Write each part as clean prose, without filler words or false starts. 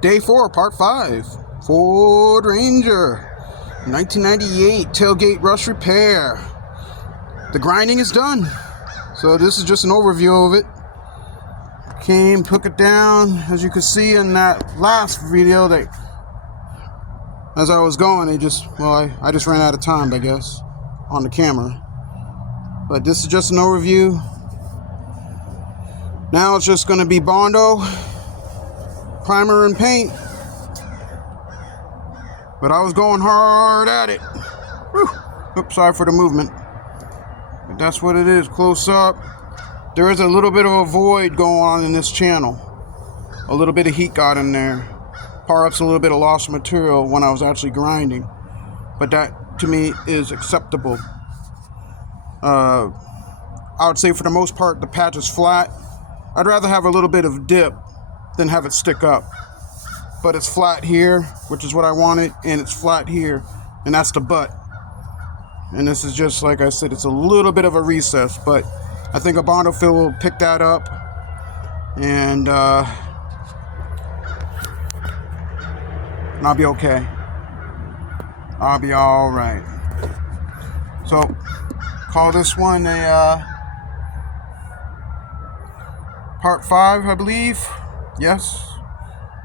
Day 4, part 5. Ford Ranger, 1998 tailgate rush repair. The grinding is done. So this is just an overview of it. Came, took it down, as you can see in that last video. That as I was going, I just ran out of time, I guess, on the camera. But this is just an overview. Now it's just going to be Bondo, primer and paint. But I was going hard at it. Whew. Oops, sorry for the movement. But that's what it is, close up. There is a little bit of a void going on in this channel. A little bit of heat got in there. Perhaps a little bit of lost material when I was actually grinding. But that, to me, is acceptable. I would say for the most part, the patch is flat. I'd rather have a little bit of dip than have it stick up. But it's flat here, which is what I wanted, and it's flat here, and that's the butt. And this is just, like I said, it's a little bit of a recess, but I think a Bondo fill will pick that up, and I'll be okay. I'll be all right. So, call this one a part 5, I believe. Yes.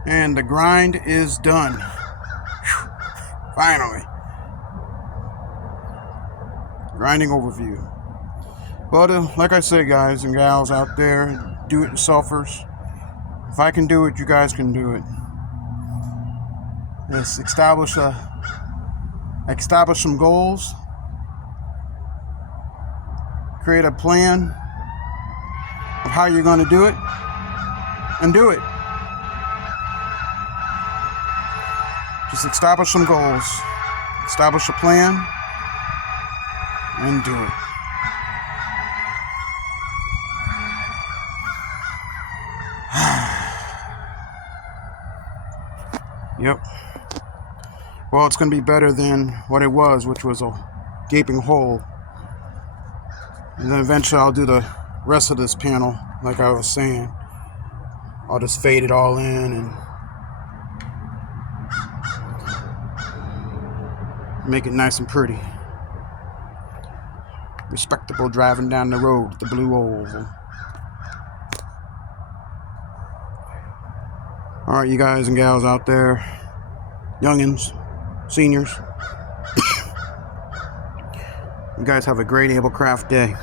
And the grind is done. Whew. Finally. Grinding overview. But like I said, guys and gals out there, do-it-yourselfers, if I can do it, you guys can do it. Let's establish some goals. Create a plan of how you're going to do it, and do it. Just establish some goals, establish a plan, and do it. Yep. Well, it's going to be better than what it was, which was a gaping hole. And then eventually I'll do the rest of this panel, like I was saying. I'll just fade it all in and make it nice and pretty. Respectable driving down the road with the blue oval. Alright, you guys and gals out there, youngins, seniors, you guys have a great Ablecraft day.